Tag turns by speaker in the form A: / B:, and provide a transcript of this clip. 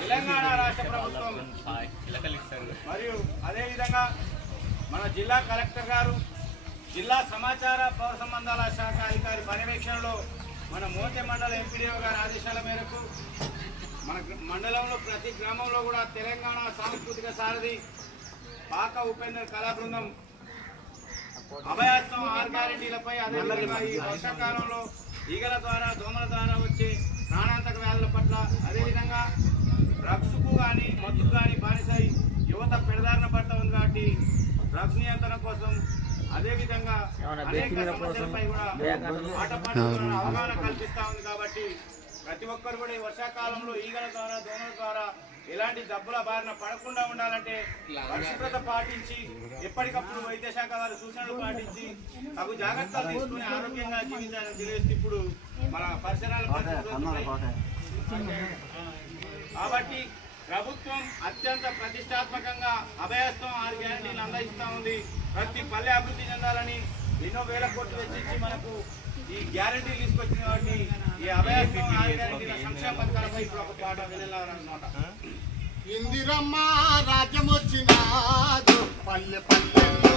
A: తెలంగాణ రాష్ట్ర ప్రభుత్వం మరియు అదేవిధంగా మన జిల్లా కలెక్టర్ గారు జిల్లా సమాచార పౌర సంబంధాల శాఖ అధికారి పర్యవేక్షణలో మన మోతే మండల ఎంపీడీఓ గారి ఆదేశాల మేరకు మన మండలంలో ప్రతి గ్రామంలో కూడా తెలంగాణ సాంస్కృతిక సారథి పాక ఉపేందర్ కళా బృందం అభయాస్తం ఆర్గారెంటీలపై అదేవిధంగా ఈ వర్షాకాలంలో ఈగల ద్వారా దోమల ద్వారా వచ్చే ప్రాణాంతక వ్యాధుల పట్ల అదేవిధంగా డ్రగ్స్కు కానీ మత్తుకు కానీ బానిసై యువత పెడదారిన పడతా ఉంది కాబట్టి డ్రగ్స్ నియంత్రణ కోసం అదేవిధంగా అనేక సమస్యలపై కూడా ఆటపాటలను అవగాహన కల్పిస్తా ఉంది కాబట్టి ప్రతి ఒక్కరు కూడా ఈ వర్షాకాలంలో ఈగల ద్వారా దోమల ద్వారా ఎలాంటి జబ్బుల బారిన పడకుండా ఉండాలంటే పరిశుభ్రత పాటించి ఎప్పటికప్పుడు వైద్య శాఖ వారి సూచనలు పాటించి తగు జాగ్రత్తలు తీసుకుని ఆరోగ్యంగా జీవించాలని తెలియజేస్తూ ఇప్పుడు మన పరిసరాల కాబట్టి ప్రభుత్వం అత్యంత ప్రతిష్టాత్మకంగా అభయస్తం ఆరు గ్యారంటీలు అందజేస్తూ ఉంది. ప్రతి పల్లె అభివృద్ధి చెందాలని ఎన్నో వేల కోట్లు వెచ్చించి మనకు ఈ గ్యారంటీలు తీసుకొచ్చిన వాటిని ఈ అభయస్తం ఆరు గ్యారంటీల సంక్షేమ పథకాలపై ఇప్పుడు ఒక పాట
B: ఇందిరమ్మ రాజ్యం వచ్చినాదు పల్లె పల్లెల్లో